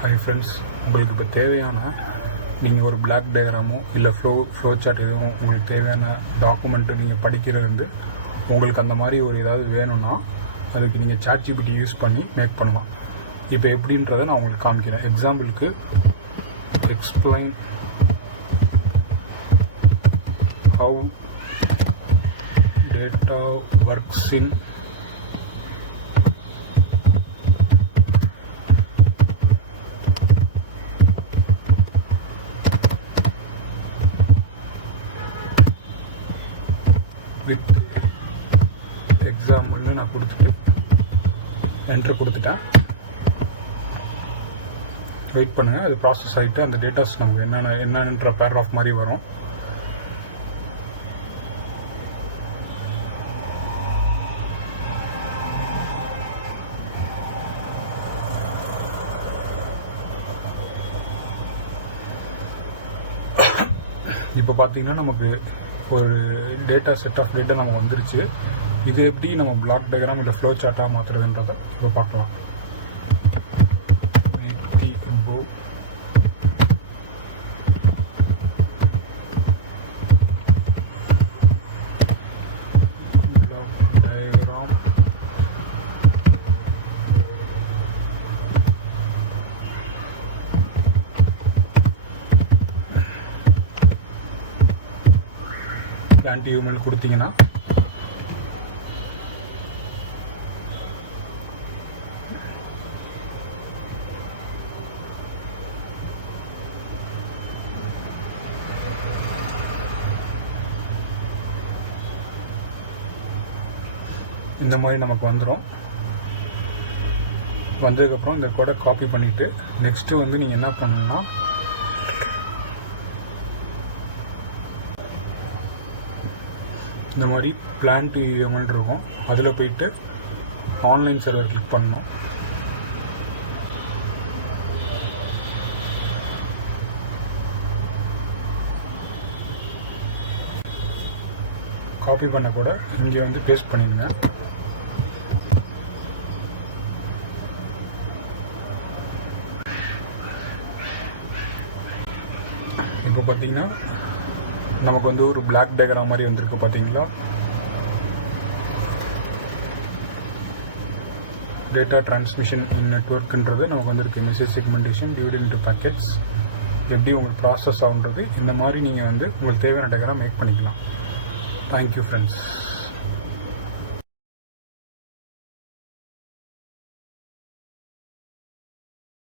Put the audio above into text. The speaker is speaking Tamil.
ஹாய் ஃப்ரெண்ட்ஸ், உங்களுக்கு இப்போ தேவையான நீங்கள் ஒரு பிளாக் டயக்ராமோ இல்லை ஃப்ளோ சார்ட் எதுவும் உங்களுக்கு தேவையான டாக்குமெண்ட்டு நீங்கள் படிக்கிறது உங்களுக்கு அந்த மாதிரி ஒரு ஏதாவது வேணும்னா அதுக்கு நீங்கள் ChatGPT யூஸ் பண்ணி மேக் பண்ணலாம். இப்போ எப்படின்றத நான் உங்களுக்கு காமிக்கிறேன். எக்ஸாம்பிளுக்கு explain how data works in with எக்ஸாம்பிள்னு நான் கொடுத்துட்டு என்டர் கொடுத்துட்டேன். வெயிட் பண்ணுங்கள், அது ப்ராசஸ் ஆகிட்டு அந்த டேட்டாஸ் நமக்கு என்னென்னன்ற பேராகிராஃப் மாதிரி வரும். இப்போ பார்த்தீங்கன்னா நமக்கு ஒரு டேட்டா செட் ஆஃப் டேட்டா நமக்கு வந்துருச்சு. இது எப்படி நம்ம பிளாக் டயக்ராம் இல்லை ஃப்ளோ சார்ட்டாக மாற்றுறதுன்றதை இப்போ பார்க்கலாம். HTML கொடுத்தீங்கன்னா இந்த மாதிரி நமக்கு வந்துடும். வந்ததுக்கப்புறம் இந்த கோடை காப்பி பண்ணிவிட்டு நெக்ஸ்ட்டு வந்து நீங்கள் என்ன பண்ணணும்னா இந்த மாதிரி பிளான் டு UML இருக்கும், அதில் போயிட்டு ஆன்லைன் சர்வர் கிளிக் பண்ணணும். காப்பி பண்ண கூட இங்கே வந்து பேஸ்ட் பண்ணிடுங்க. இப்போ பார்த்தீங்கன்னா நமக்கு வந்து ஒரு பிளாக் டயக்ராம் மாதிரி வந்திருக்கு. பார்த்தீங்களா, டேட்டா டிரான்ஸ்மிஷன் இன் நெட்வொர்க்ன்றது நமக்கு வந்திருக்கு. Message segmentation divided into pockets எப்படி உங்களுக்கு ப்ராசஸ் ஆகுன்றது இந்த மாதிரி நீங்கள் வந்து உங்களுக்கு தேவையான டயக்ராம் மேக் பண்ணிக்கலாம். Thank you friends.